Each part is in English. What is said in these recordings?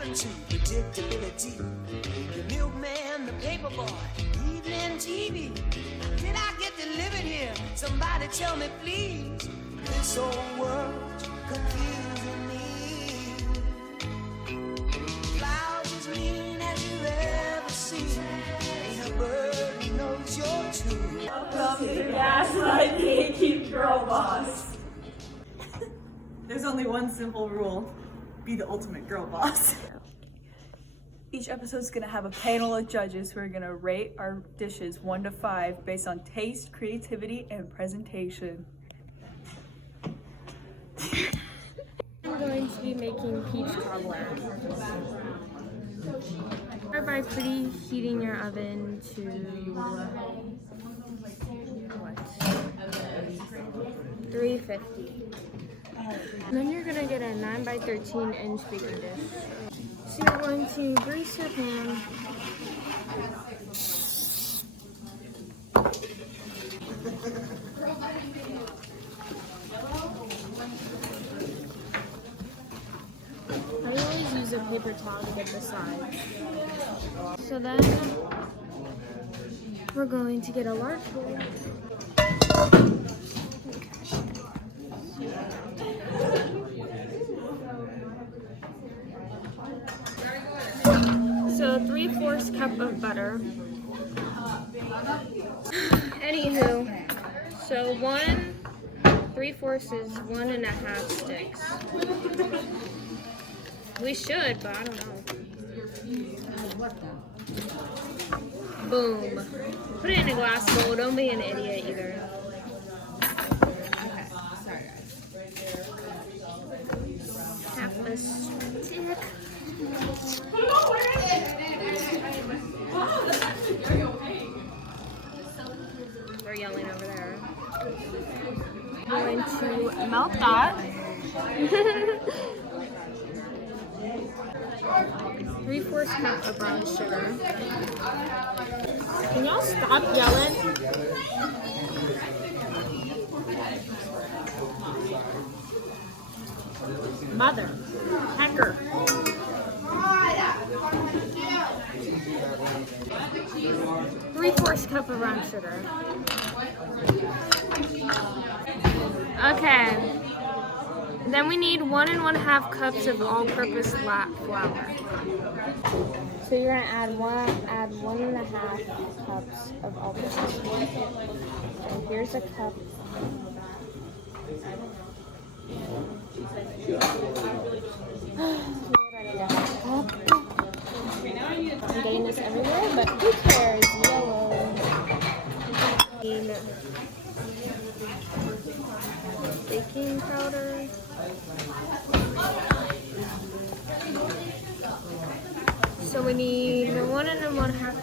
happened to predictability? The milkman, the paperboy, evening TV. Did I get delivered here? Somebody tell me, please. This old world's confusing me. Clouds as mean as you ever seen. Ain't a bird who knows you're true. Welcome to Gaslight Gatekeep Girl Boss. There's only one simple rule: be the ultimate girl boss. Each episode's gonna have a panel of judges who are gonna rate our dishes 1 to 5 based on taste, creativity, and presentation. I'm going to be making peach cobbler. Start by preheating your oven to 350. And then you're gonna get a 9 by 13 inch baking dish. So you're going to grease your pan. I always use a paper towel to get the sides. So then we're going to get a large bowl. So 3/4 cup of butter. Anywho, so 3/4 is 1.5 sticks. We should, but I don't know. Boom. Put it in a glass bowl. Don't be an idiot either. Okay, sorry guys. Half a stick. They're yelling over there. I'm going to melt that. 3/4 cup of brown sugar. Can y'all stop yelling? Mother hecker. 3/4 cup of brown sugar. Okay. Then we need 1 1/2 cups of all-purpose flour. So you're gonna add 1.5 cups of all-purpose flour. So here's a cup. I'm getting this everywhere, but who cares? Yellow. Baking powder. So we need 1 1/2.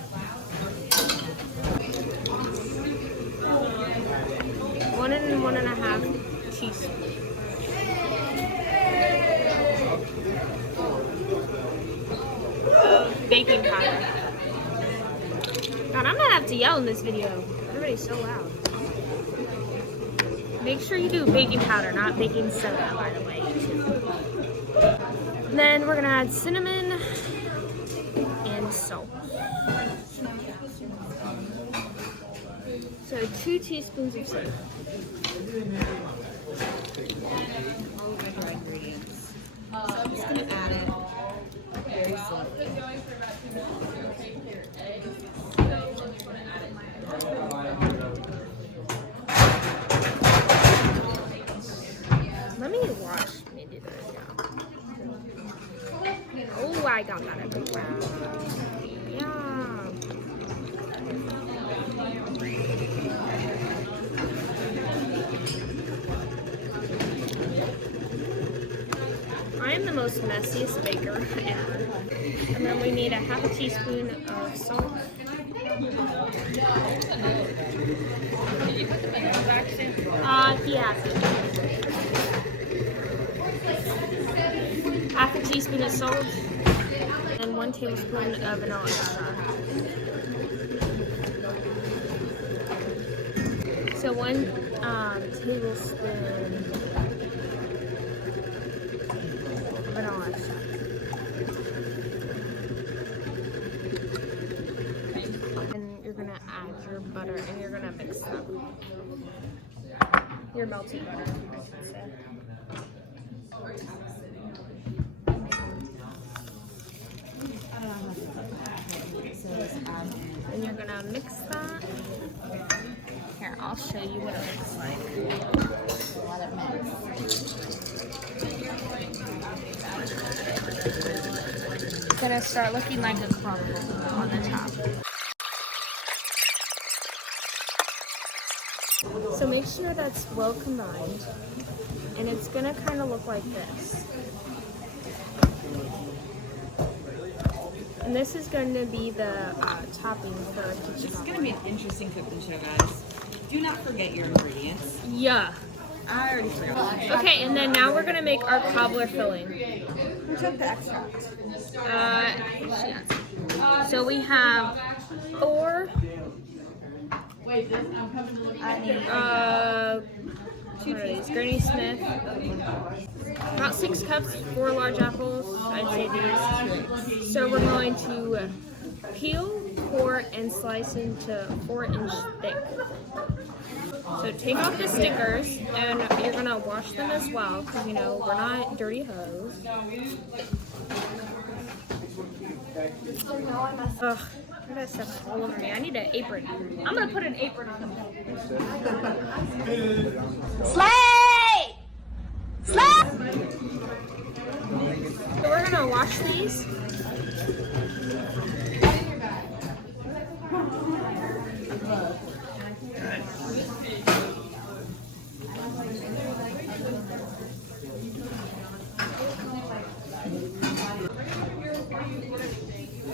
1 1/2 teaspoons. Baking powder. God, I'm gonna have to yell in this video. Everybody's so loud. Make sure you do baking powder, not baking soda, by the way. Then we're gonna add cinnamon and salt. So 2 teaspoons of cinnamon. All of my dry ingredients. So I'm just gonna add it very slowly. Let me wash maybe this. Oh, I got that everywhere. Yeah. I am the most messiest baker ever. And then we need a 1/2 teaspoon of salt. Yeah. 1/2 teaspoon of salt and 1 tablespoon of vanilla extract. So 1 tablespoon vanilla extract. gonna add your butter and you're gonna mix them. Your melted butter, I should say. And you're gonna mix that. Here, I'll show you what it looks like. A lot of mix. It's gonna start looking like a crumble on the top. So make sure that's well combined, and it's gonna kind of look like this. And this is going to be the topping for our This kitchen. is going to be an interesting cooking show, guys. Do not forget your ingredients. Yeah. I already forgot. Okay, and then now we're gonna make our cobbler filling. Who took the extract? So we have 4. What are these? Granny Smith. About 6 cups, 4 large apples. I'd say these. So we're going to peel, core, and slice into 4-inch thick. So take off the stickers, and you're gonna wash them as well, because you know we're not dirty hoes. Ugh, that stuff's all over me. I need an apron. I'm gonna put an apron on. Slay! Slay! So we're gonna wash these.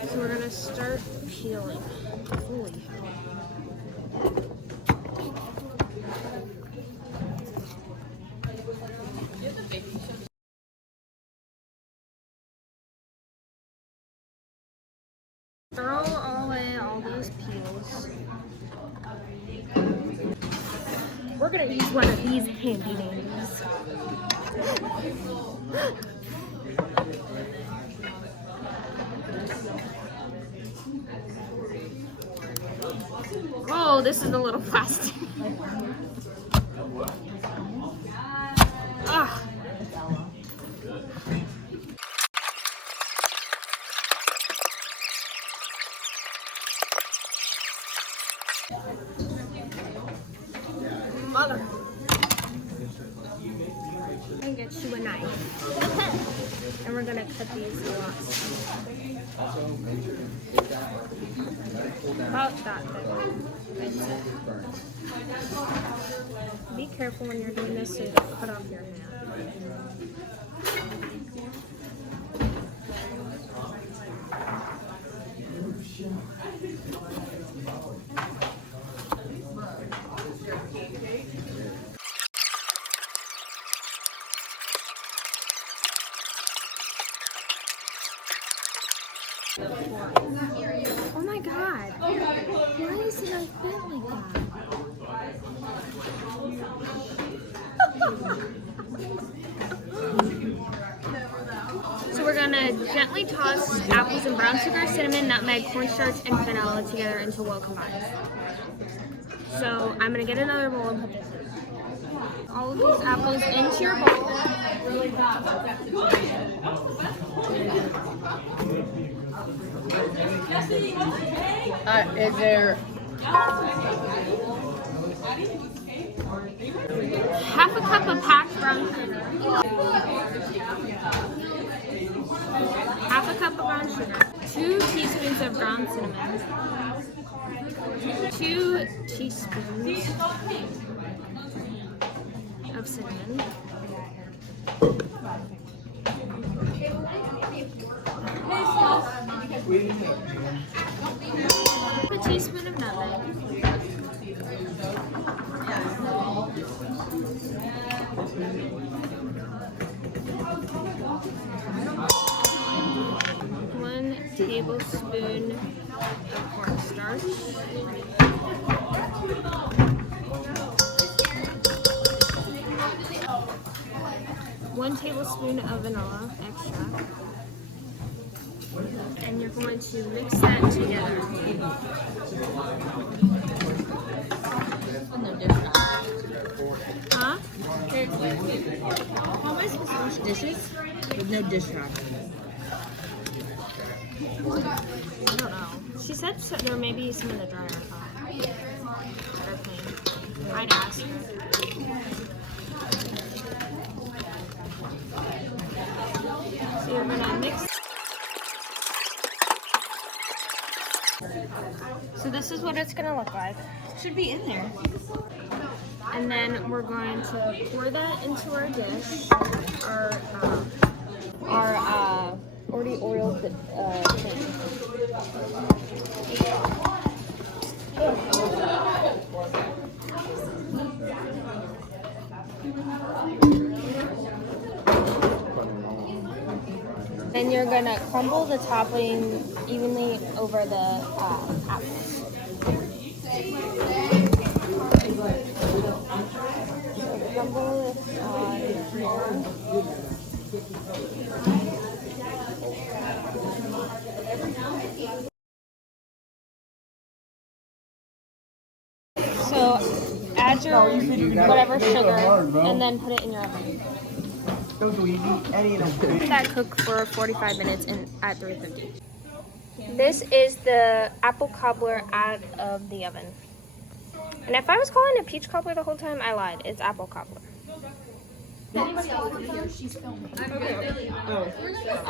So we're gonna start peeling. Holy hell. Throw away all those peels. We're gonna use one of these handy dandies. Oh, this is a little plastic. Ah. Mother. I'm gonna get you a knife. And we're gonna cut these a lot. About that thick. Be careful when you're doing this so you don't cut off your hand. Oh my god. Why is it like bent like that? So we're gonna gently toss apples and brown sugar, cinnamon, nutmeg, cornstarch, and vanilla together until well combined. So I'm gonna get another bowl and put this in. All of these apples into your bowl. Is there... Half a cup of packed brown sugar. Half a cup of brown sugar. 2 teaspoons of ground cinnamon. 2 teaspoons of cinnamon. A teaspoon of nutmeg. One tablespoon of cornstarch. 1 tablespoon of vanilla extract. And you're going to mix that together. No dish rack. Huh? How am I supposed to wash dishes with no dish rack? I don't know. She said there may be some in the dryer. Or clean. I'd ask her. So you're gonna mix. So this is what it's gonna look like. Should be in there. And then we're going to pour that into our dish. Our already oiled thing. Then you're gonna crumble the topping evenly over the apples. So crumble this on here. So add your whatever sugar and then put it in your oven. Let that cook for 45 minutes at 350. This is the apple cobbler out of the oven. And if I was calling it peach cobbler the whole time, I lied. It's apple cobbler. I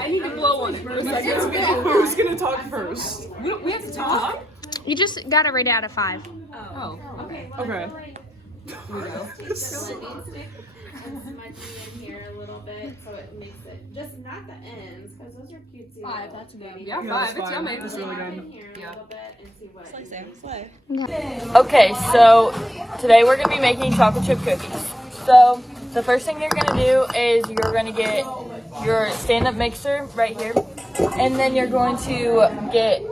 need to blow on it for a second. Who's gonna talk first? We have to talk? You just got to rate it out of 5. Oh, okay. Okay. Here we go. And smudging in here a little bit so it makes it just not the ends because those are cutesy. 5, that's good. Yeah, Yeah, 5. It's yummy. It's really in good. here a little bit and see what it can do. Okay, so today we're going to be making chocolate chip cookies. So the first thing you're going to do is you're going to get your stand-up mixer right here. And then you're going to get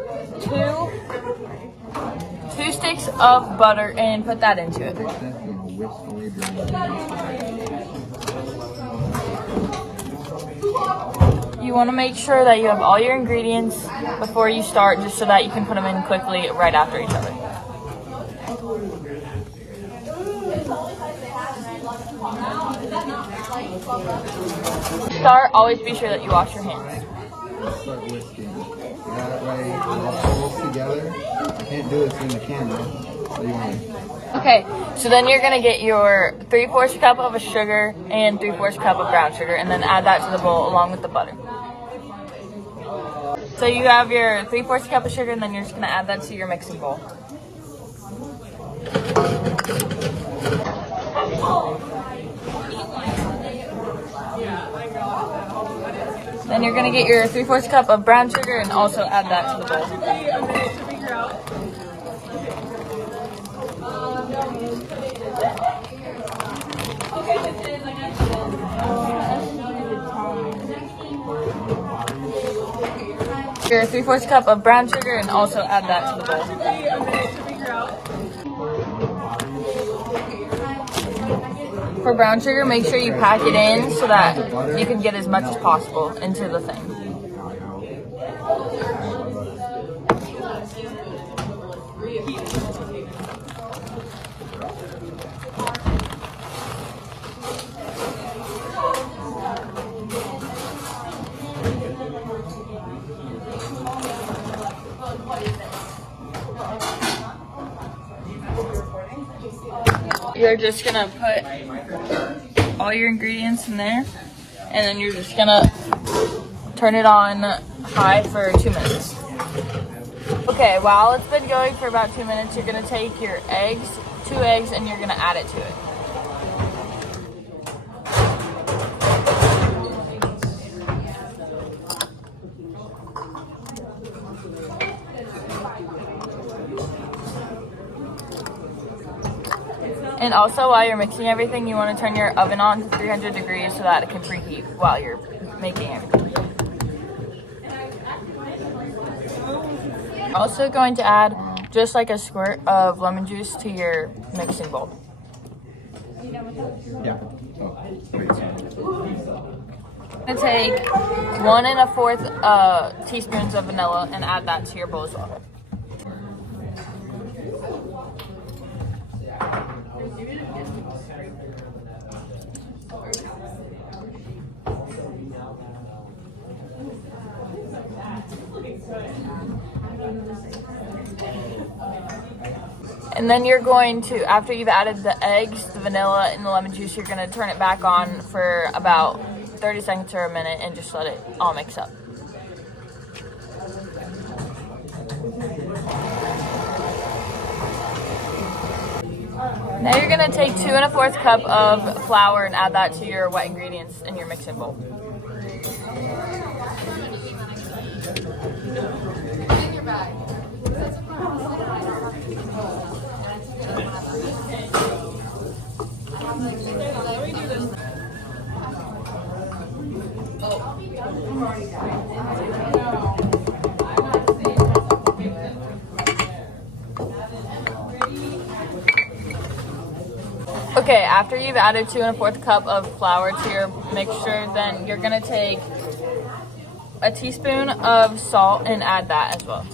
two sticks of butter and put that into it. You want to make sure that you have all your ingredients before you start, just so that you can put them in quickly right after each other. To start, always be sure that you wash your hands. Start whisking. That way it all pulls together. I can't do this in the camera. So you want to... Okay, so then you're going to get your 3/4 cup of sugar and 3/4 cup of brown sugar, and then add that to the bowl along with the butter. So you have your 3/4 cup of sugar, and then you're just going to add that to your mixing bowl. Then you're going to get your 3/4 cup of brown sugar and also add that to the bowl. Your 3/4 cup of brown sugar and also add that to the bowl. For brown sugar, make sure you pack it in so that you can get as much as possible into the thing. You're just gonna put all your ingredients in there, and then you're just gonna turn it on high for 2 minutes. Okay, while it's been going for about 2 minutes, you're gonna take your eggs, 2 eggs, and you're gonna add it to it. And also, while you're mixing everything, you want to turn your oven on to 300 degrees so that it can preheat while you're making everything. Also going to add just like a squirt of lemon juice to your mixing bowl. Yeah. Oh, wait, sorry. I'm gonna take 1 1/4 teaspoons of vanilla and add that to your bowl as well. And then you're going to, after you've added the eggs, the vanilla, and the lemon juice, you're gonna turn it back on for about 30 seconds or a minute and just let it all mix up. Now you're gonna take 2 1/4 cup of flour and add that to your wet ingredients in your mixing bowl. Okay, after you've added 2 1/4 cup of flour to your mixture, then you're gonna take a teaspoon of salt and add that as well.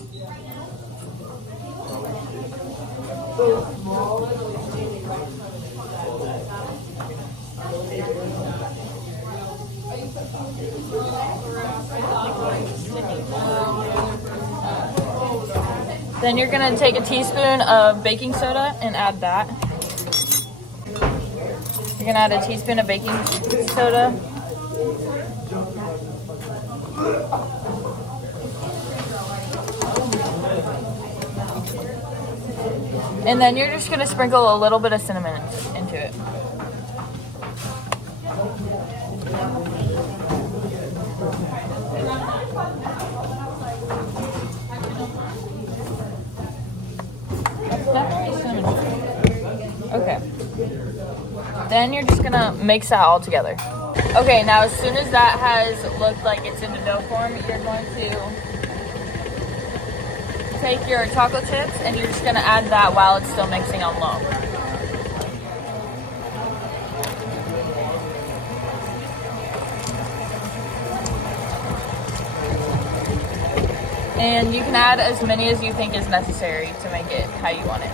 Then you're gonna take a teaspoon of baking soda and add that. You're gonna add a teaspoon of baking soda. And then you're just gonna sprinkle a little bit of cinnamon into it. That's definitely cinnamon. Okay. Then you're just gonna mix that all together. Okay, now as soon as that has looked like it's in the dough form, you're going to take your chocolate chips and you're just gonna add that while it's still mixing on low. And you can add as many as you think is necessary to make it how you want it.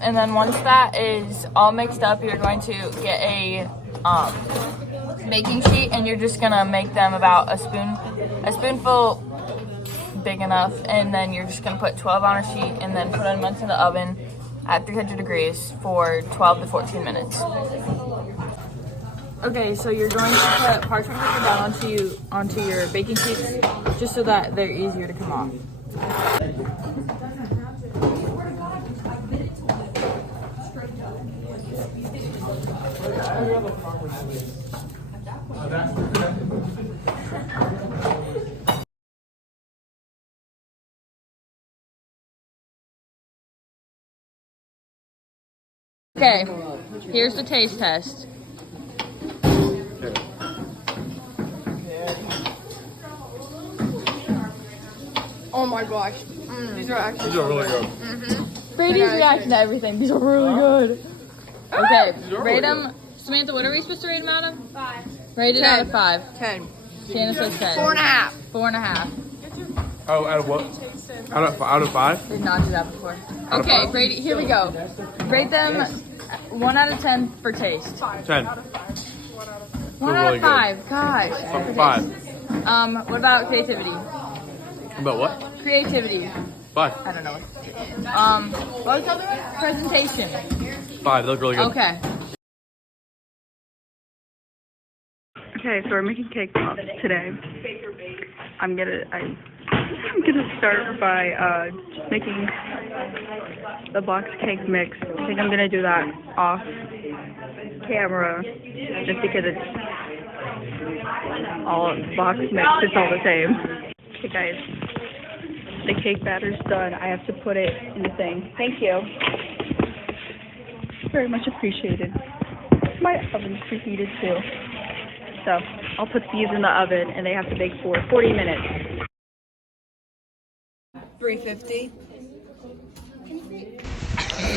And then once that is all mixed up, you're going to get a baking sheet and you're just gonna make them about a spoonful big enough, and then you're just gonna put 12 on a sheet and then put them into the oven at 300 degrees for 12 to 14 minutes. Okay, so you're going to put parchment paper down onto your baking sheets just so that they're easier to come off. Okay, here's the taste test. Oh my gosh. These are really good. Brady's reaction to everything. These are really good. Okay, rate them. Samantha, what are we supposed to rate them out of? 5. Rate it out of 5. 10. Shanna says 10. 4.5. 4.5. Oh, out of what? Out of 5? We've not done that before. Okay, Brady, here we go. Rate them 1 out of 10 for taste. 10. 1 out of 5. Gosh. 5. What about creativity? About what? Creativity. 5. I don't know what. What's the other one? Presentation. 5. They look really good. Okay. Okay, so we're making cake pops today. I'm gonna start by just making the box cake mix. I think I'm gonna do that off camera just because it's all box mix. It's all the same. Okay, guys, the cake batter's done. I have to put it in the thing. Thank you. Very much appreciated. My oven's preheated too. So I'll put these in the oven and they have to bake for 40 minutes. 350.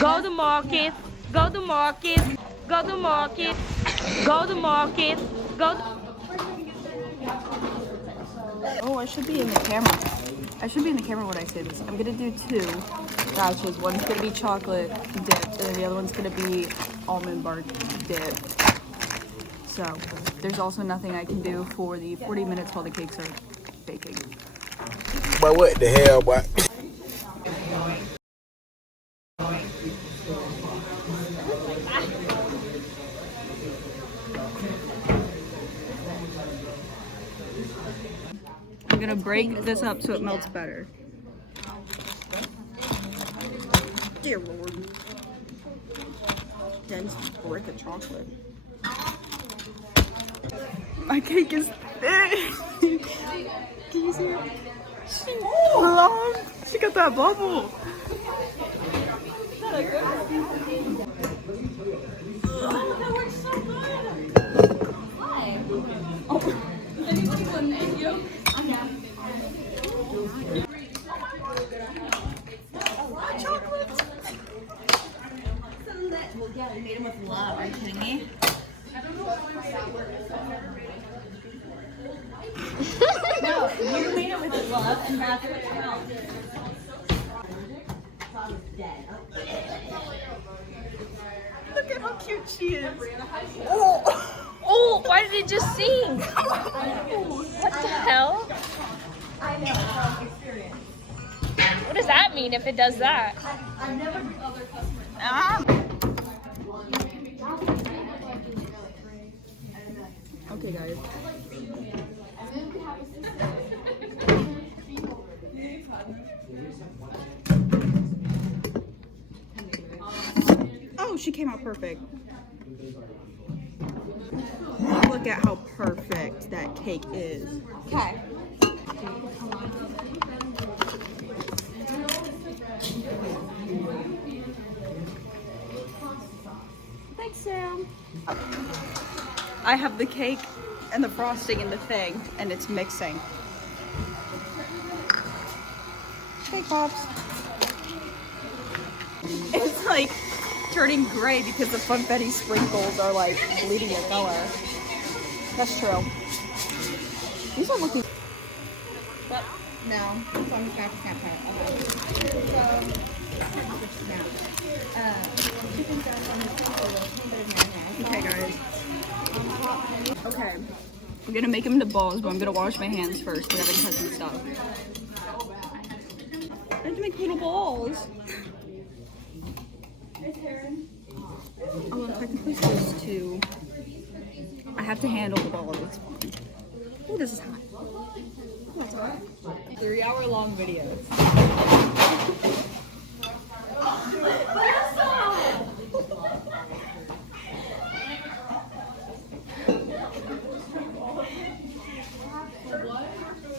Go! Go to market. Go to market. Go to market. Go to market. Go. Oh, I should be in the camera. I should be in the camera when I say this. I'm gonna do 2 batches. One's gonna be chocolate dip, and then the other one's gonna be almond bark dip. So, there's also nothing I can do for the 40 minutes while the cakes are baking. But what the hell, boy? I'm gonna break this up so it melts better. Dear Lord. Dense brick of chocolate. My cake is thick. Can you see it? She got that bubble. Yeah, we made them with love. Are you kidding me? No, you made it with love, and that's what counts. Look at how cute she is. Oh, why did it just sing? What the hell? I know from experience. What does that mean if it does that? I never bring other customers. Okay, guys. Oh, she came out perfect. Look at how perfect that cake is. Okay. Thanks, Sam. I have the cake and the frosting in the thing, and it's mixing. Cake pops. It's like turning gray because the funfetti sprinkles are like bleeding a color. That's true. These are looking. No, it's on the back Snapchat. Chicken salad on the Okay, guys. Okay. I'm gonna make them into balls, but I'm gonna wash my hands first because I haven't touched stuff. I have to make little balls. Oh, if I can put those two. I have to handle the ball. It's fine. Oh, this is hot. Oh, that's hot. 3-hour-long video.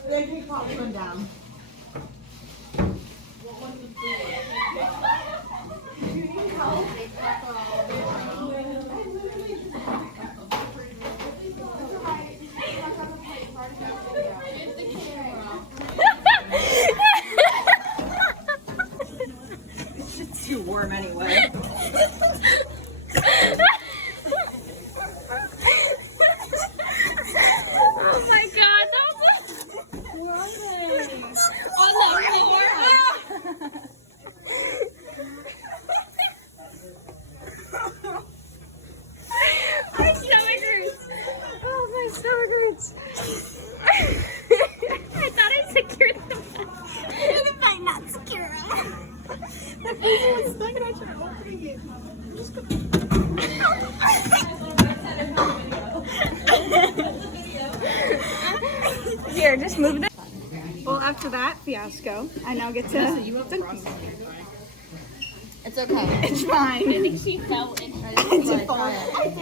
They can pop them down. It's too warm anyway. Oh my god, that was on the floor. My stomach hurts. Oh, my stomach hurts. I thought I secured them. What if I not secure them? My face was stuck and I tried opening it. Here, just move it. Well, after that fiasco, I now get to. It's okay. It's fine. I think she fell in her. It's fine.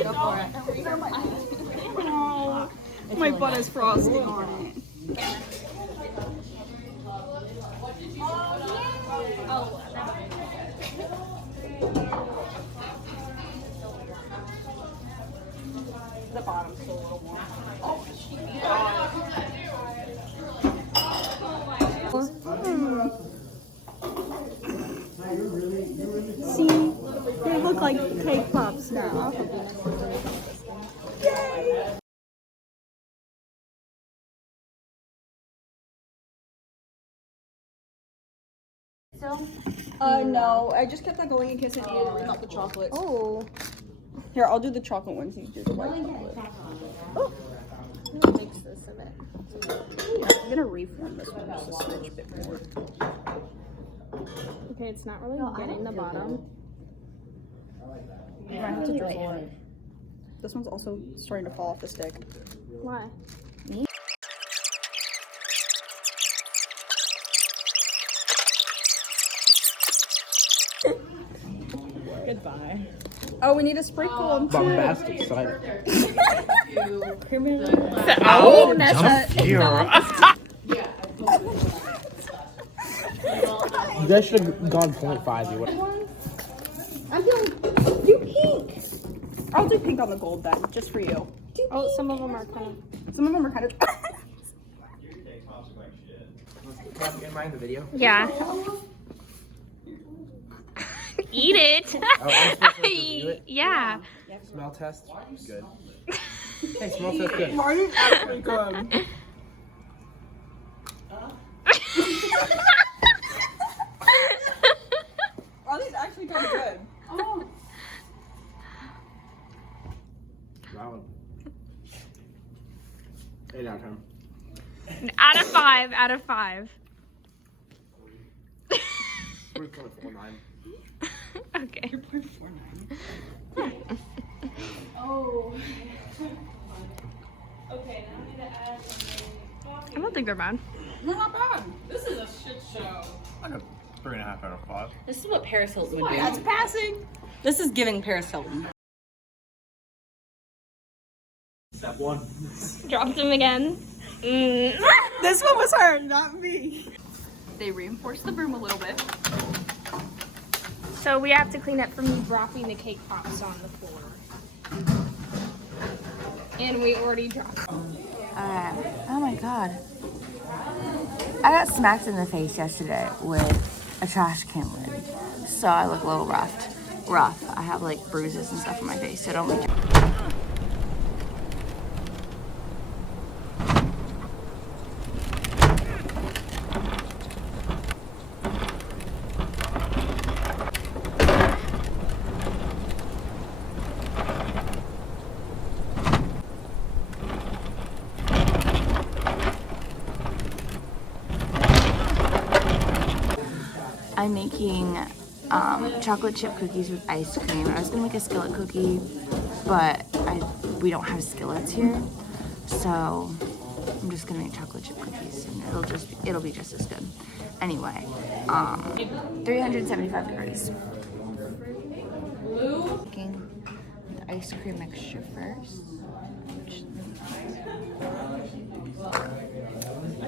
Go for it. Oh, my butt has frosting on it. The bottom's still a little warm. See? They look like cake pops now. No. I just kept that going in case I needed to remelt the chocolate. Oh. Here, I'll do the chocolate ones. You do the white chocolate. Oh. Mix this a bit. I'm gonna reform this one just a smidge bit more. Okay, it's not really getting the bottom. You might have to drizzle it. This one's also starting to fall off the stick. Why? Goodbye. Oh, we need a sprinkle them too. Bombastic cider. Oh, that's That should have gone 0.5. You would. I'm doing. Do pink. I'll do pink on the gold then, just for you. Oh, some of them are kind of. Some of them are kind of. Am I in the video? Yeah. Eat it. Oh, I'm supposed to review it? Yeah. Smell test. Good. Hey, smell test good. Mine is actually good. Are these actually kind of good? Oh. Wow. 8 out of 10. Out of 5. Out of 5. 3.49. Okay. 3.49. Oh. Okay, now I need to add. I don't think they're bad. They're not bad. This is a shit show. Like a 3.5 out of 5. This is what Paris Hilton would do. That's passing. This is giving Paris Hilton. Step 1. Dropped them again. This one was her, not me. They reinforced the broom a little bit. So we have to clean up from me dropping the cake pops on the floor. And we already dropped them. Oh my god. I got smacked in the face yesterday with a trash can lid. So I look a little rough. I have like bruises and stuff on my face, so don't be I'm making chocolate chip cookies with ice cream. I was gonna make a skillet cookie, but we don't have skillets here, so I'm just gonna make chocolate chip cookies, and it'll be just as good. Anyway, 375 degrees. Making the ice cream mixture first.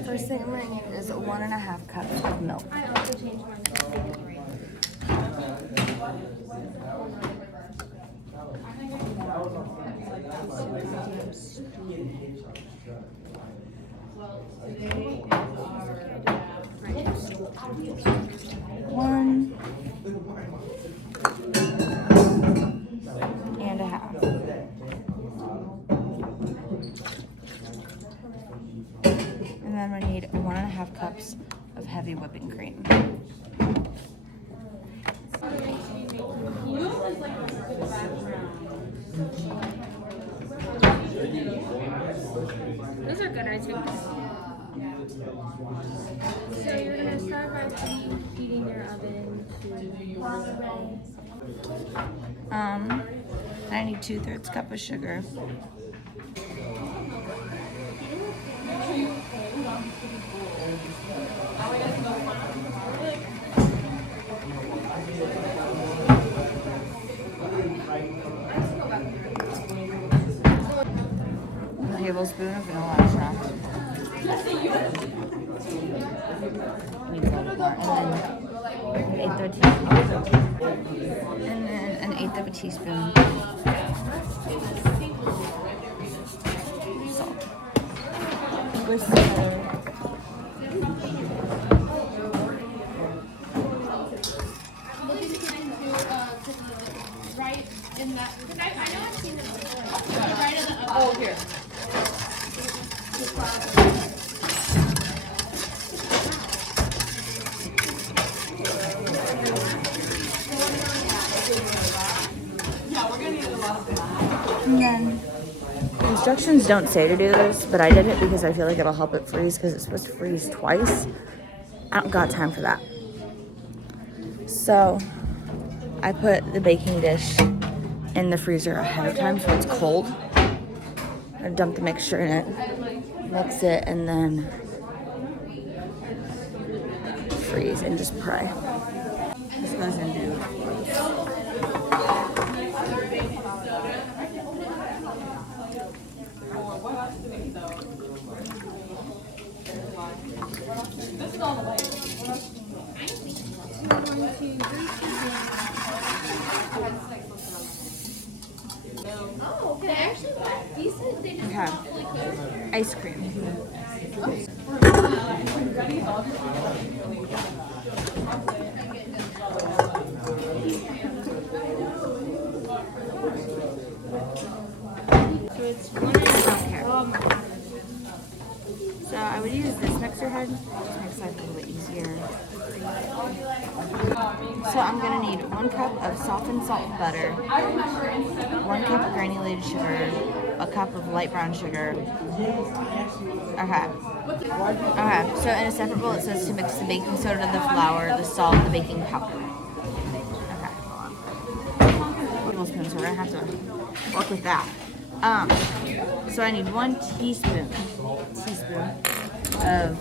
First thing I'm gonna need is 1.5 cups of milk. I also changed mine. One and a half. And then we need 1.5 cups of heavy whipping cream. Those are good ice cream. So you're gonna start by heating your oven to I need 2/3 cup of sugar. A tablespoon of vanilla extract. Need a little bit more. And then an eighth of a teaspoon. Salt. Whisk together. Right in that. I know I've seen it before. Right in the. Oh, here. And then the instructions don't say to do this, but I did it because I feel like it'll help it freeze because it's supposed to freeze twice. I don't got time for that. So I put the baking dish in the freezer ahead of time so it's cold. I dump the mixture in it, mix it, and then freeze and just pray. This goes into Oh, okay. Actually, decent. They just okay. Ice cream. So I would use this mixer head, just makes life a little bit easier. So I'm gonna need 1 cup of softened salt and butter, 1 cup of granulated sugar, a cup of light brown sugar. Okay. Okay, so in a separate bowl it says to mix the baking soda, the flour, the salt, the baking powder. Okay, hold on. Tablespoon, so we're gonna have to work with that. So I need 1 teaspoon of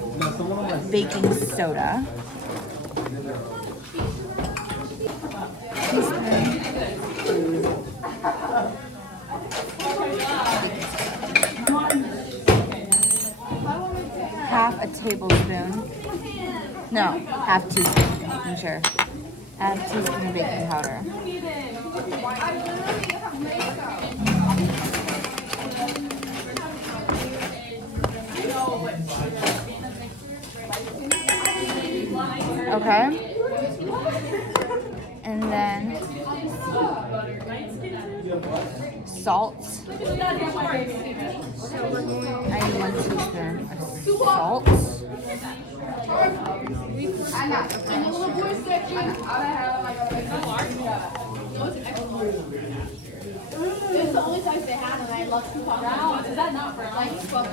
baking soda. Half a tablespoon. No, half teaspoon. I'm sure. Half teaspoon of baking powder. Okay. And then salt. I need 1 teaspoon of salt. It's the only size they had, and I love coupons. Is that not for like $12?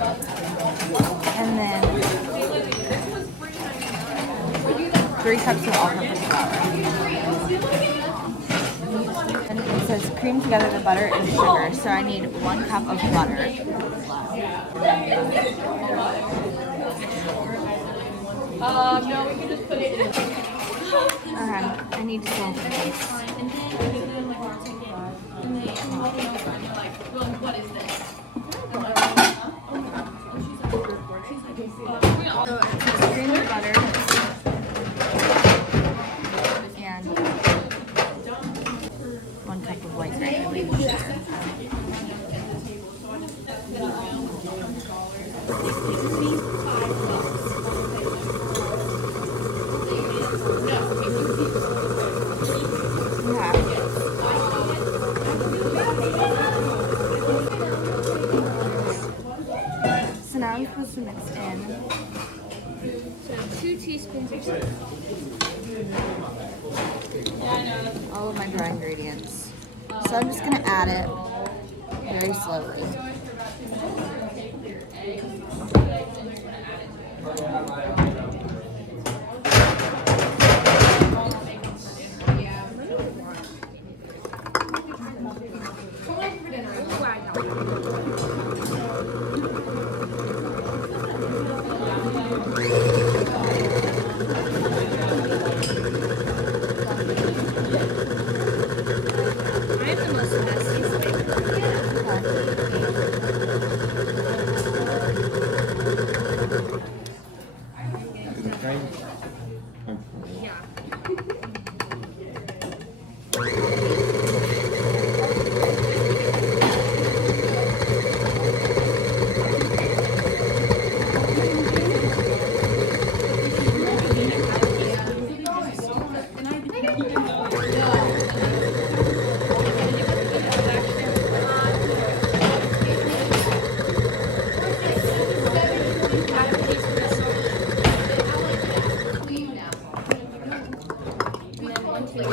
And then 3 cups of all-purpose flour. And it says cream together the butter and sugar, so I need 1 cup of butter. No, we can just put it in. Okay, I need to salt this. What is this? So it says cream and butter and 1 cup of white granulated sugar. So now I'm supposed to mix in 2 teaspoons of sugar. All of my dry ingredients. So I'm just gonna add it very slowly. Just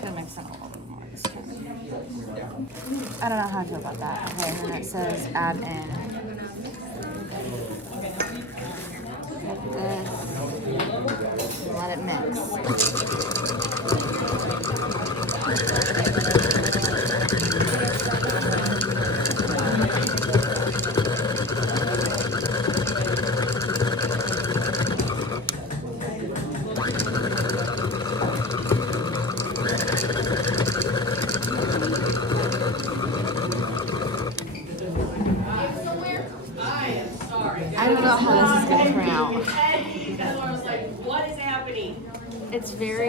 gonna mix it a little bit more this time. I don't know how I feel about that. Okay, and then it says add in this. Let it mix. I don't know how this is gonna turn out. What is happening? It's very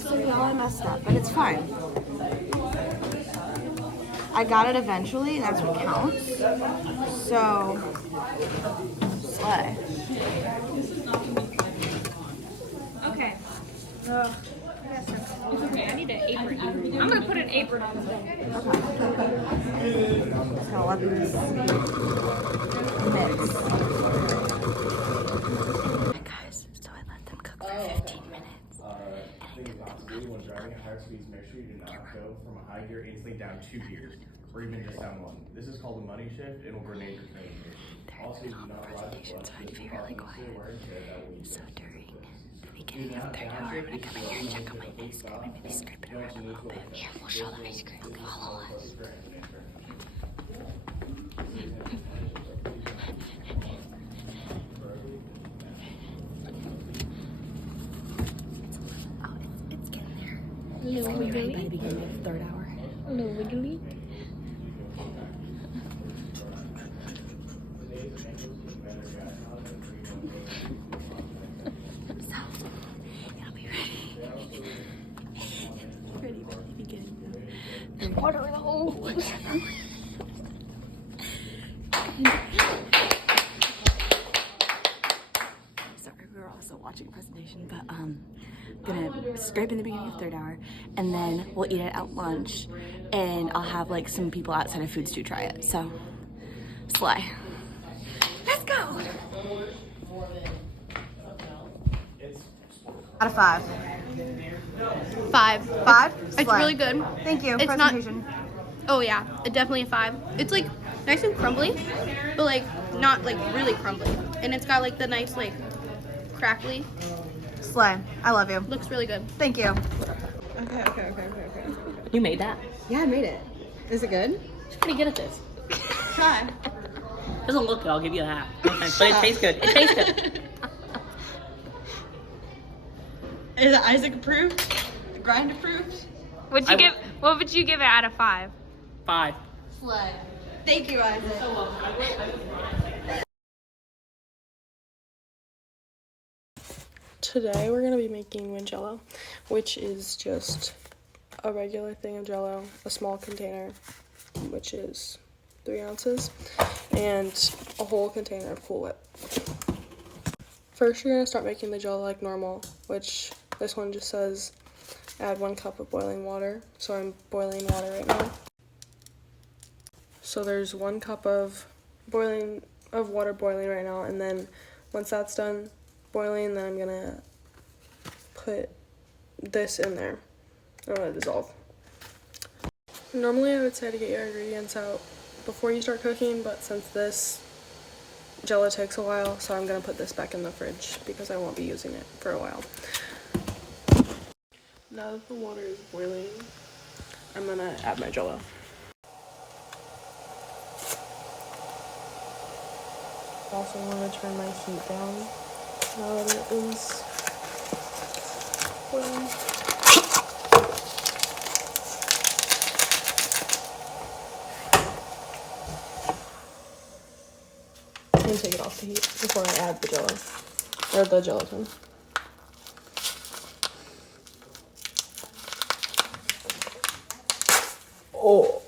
so y'all, I messed up, but it's fine. I got it eventually, and that's what counts. So, slay. Okay. It's okay. I need an apron. I'm gonna put an apron on. Just gonna let these mix. Hi guys, so I let them cook for 15 minutes. When driving at higher speeds, make sure you do not go from a high gear instantly down 2 gears, or even just down 1. This is called a money shift and will grenade your training gear. Also, do not ride the clutch. This will cause unnecessary wear and tear that will lead So during the beginning of third hour, I'm gonna come in here and check on my ice cream and maybe scrape it around a little bit. Here, we'll show them ice cream. Follow us. Oh, it's getting there. It's gonna be ready by the beginning of the third hour. Hello, wiggly. So, it'll be ready. Ready by the beginning of the water in the hole. Sorry, we were also watching a presentation, but gonna scrape in the beginning of third hour, and then we'll eat it at lunch, and I'll have like some people outside of Food Stew try it. So, slay. Let's go. Out of 5. 5. 5. It's really good. Thank you. It's Presentation. Oh yeah, definitely a 5. It's like nice and crumbly, but like not like really crumbly. And it's got like the nice like crackly. Slay. I love you. Looks really good. Thank you. Okay. You made that. Yeah, I made it. Is it good? She's pretty good at this. Try. Doesn't look good, I'll give you that. Okay, but it tastes good. It tastes good. Is it Isaac approved? Grind approved? What would you give it out of 5? 5. Slay. Thank you, Isaac. Today we're going to be making wind jello, which is just a regular thing of jello, a small container, which is 3 ounces, and a whole container of Cool Whip. First you're going to start making the jello like normal, which this one just says add 1 cup of boiling water, so I'm boiling water right now. So there's 1 cup of water boiling right now, and then once that's done boiling, then I'm gonna put this in there. I'm gonna dissolve. Normally I would say to get your ingredients out before you start cooking, but since this jello takes a while, so I'm gonna put this back in the fridge because I won't be using it for a while. Now that the water is boiling, I'm gonna add my jello. Also want to turn my heat down now that it is boiling. I'm gonna take it off the heat before I add the jello, or the gelatin. Oh.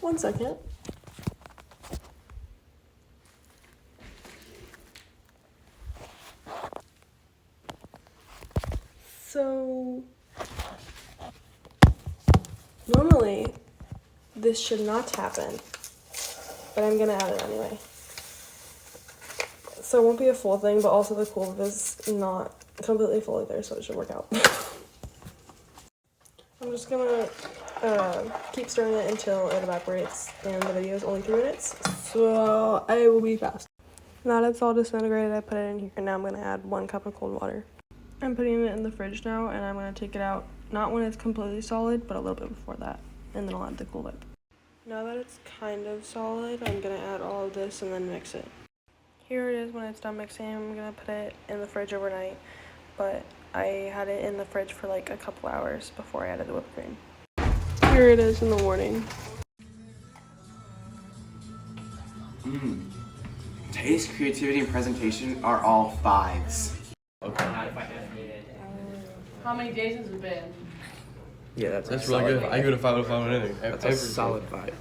1 second. So normally this should not happen, but I'm gonna add it anyway. So it won't be a full thing, but also the cool is not completely full either, so it should work out. I'm just gonna keep stirring it until it evaporates, and the video is only 3 minutes, so I will be fast. Now that it's all disintegrated, I put it in here, and now I'm gonna add 1 cup of cold water. I'm putting it in the fridge now, and I'm gonna take it out, not when it's completely solid, but a little bit before that, and then I'll add the Cool Whip. Now that it's kind of solid, I'm gonna add all of this and then mix it. Here it is when it's done mixing. I'm gonna put it in the fridge overnight, but I had it in the fridge for like a couple hours before I added the whipped cream. Here it is in the morning. Taste, creativity, and presentation are all 5s. How many days has it been? Yeah, that's really good. I give it a 5 out of 5 on anything. That's a solid 5.